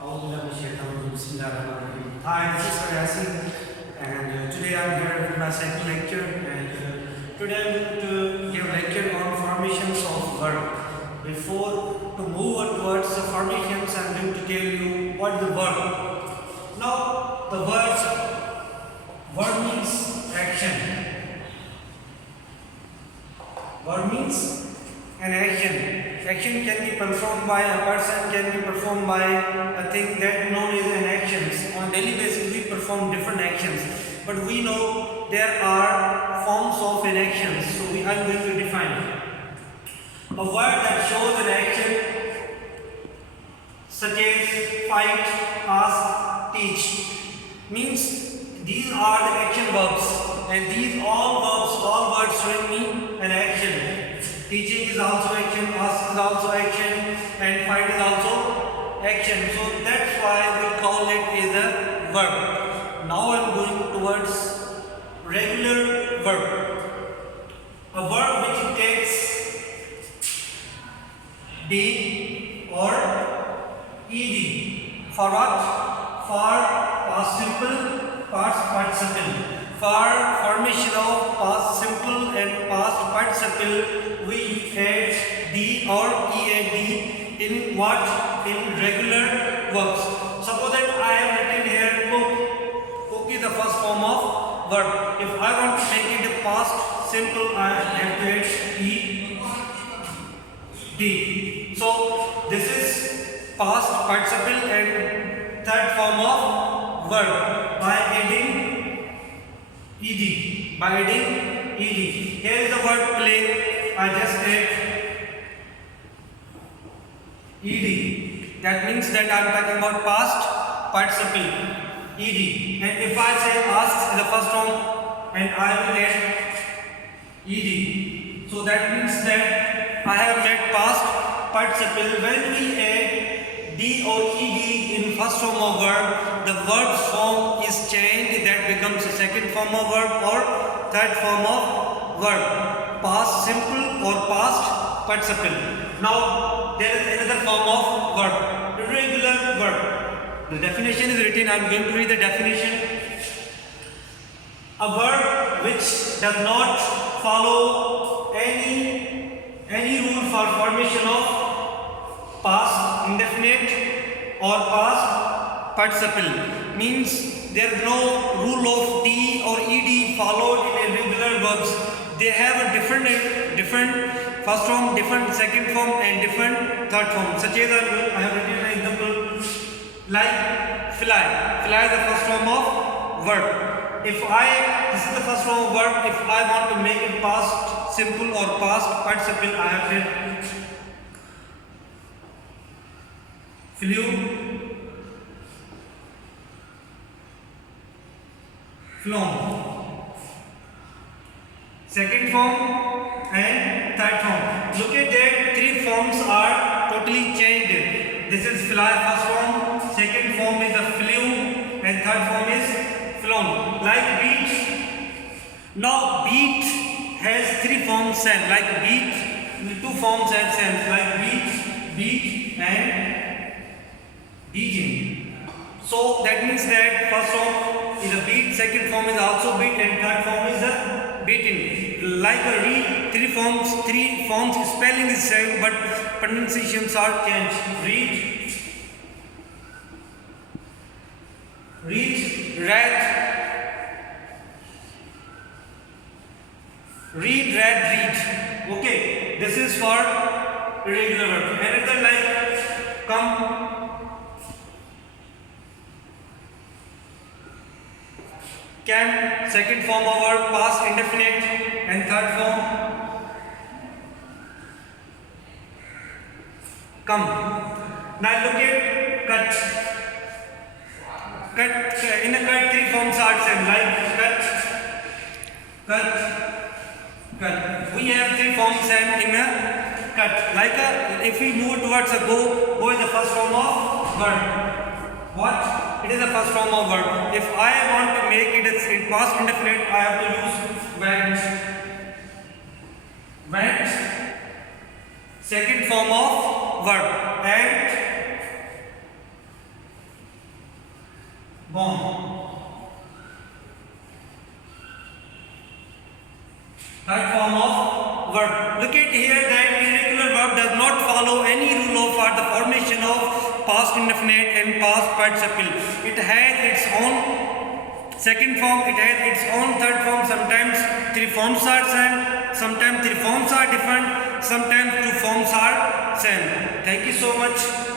Hi, this is Yasin, and today I'm here with my second lecture. And today I'm going to give lecture on formations of verb. Before to move towards the formations, I'm going to tell you what the verb. Now, the verb means action. Verb means an action. Action can be performed by a person, can be performed by a thing that known as an actions. On daily basis, we perform different actions, but we know there are forms of an actions. So I'm going to define a word that shows an action, such as fight, ask, teach. Means these are the action verbs, and these all words showing me an action. Teaching is also action, ask is also action, and fight is also action. So that's why we call it as a verb. Now I'm going towards regular verb. A verb which takes be or ed. For what? For past simple, past participle. For formation of past simple and past participle, we add d or ed in what? In regular verbs. Suppose that I have written here cook. Cook is the first form of verb. If I want to make it a past simple, I have to add ed. So this is past participle and third form of verb by adding ed. By adding ed. Here is the word play. I just add ed. That means that I am talking about past participle. Ed. And if I say ask is the first form, and I will add ed. So that means that I have made past participle. When we add d or ed in first form of verb, the verb's form is changed. That becomes a second form of verb or third form of verb. Past simple or past participle. Now there is another form of verb, irregular verb. The definition is written. I am going to read the definition. A verb which does not follow any rule for formation of past indefinite or past participle. Means there is no rule of d or ed followed in irregular verbs. They have a different first form, different second form, and different third form. Such as I have written an example like fly. Fly is the first form of verb. This is the first form of verb. If I want to make it past simple or past participle, I have written flew, flown. Second form and third form. Look at that, three forms are totally changed. This is fly first form, second form is a flew, and third form is flown. Like beat. Now beat has three forms same. Like beat, two forms have same. Like beat, and beating. So that means that first form is a beat, second form is also beat, and third form is a beaten. Like a read, three forms, spelling is same, but pronunciations are changed. Read, read. Okay, this is for irregular verb. Another like come, can, second form of verb, past indefinite, and third form come. Now look at cut. In a cut, three forms are same. Like cut. We have three forms same in a cut. Like if we move towards a go is the first form of verb. What? It is the first form of verb. If I want to make it in past indefinite, I have to use went. Second form of verb. And gone. Third form of verb. Look at here that irregular verb does not follow any rule for the formation of past indefinite and past participle. It has its own second form, it has its own third form. Sometimes three forms are same, sometimes three forms are different, sometimes two forms are same. Thank you so much.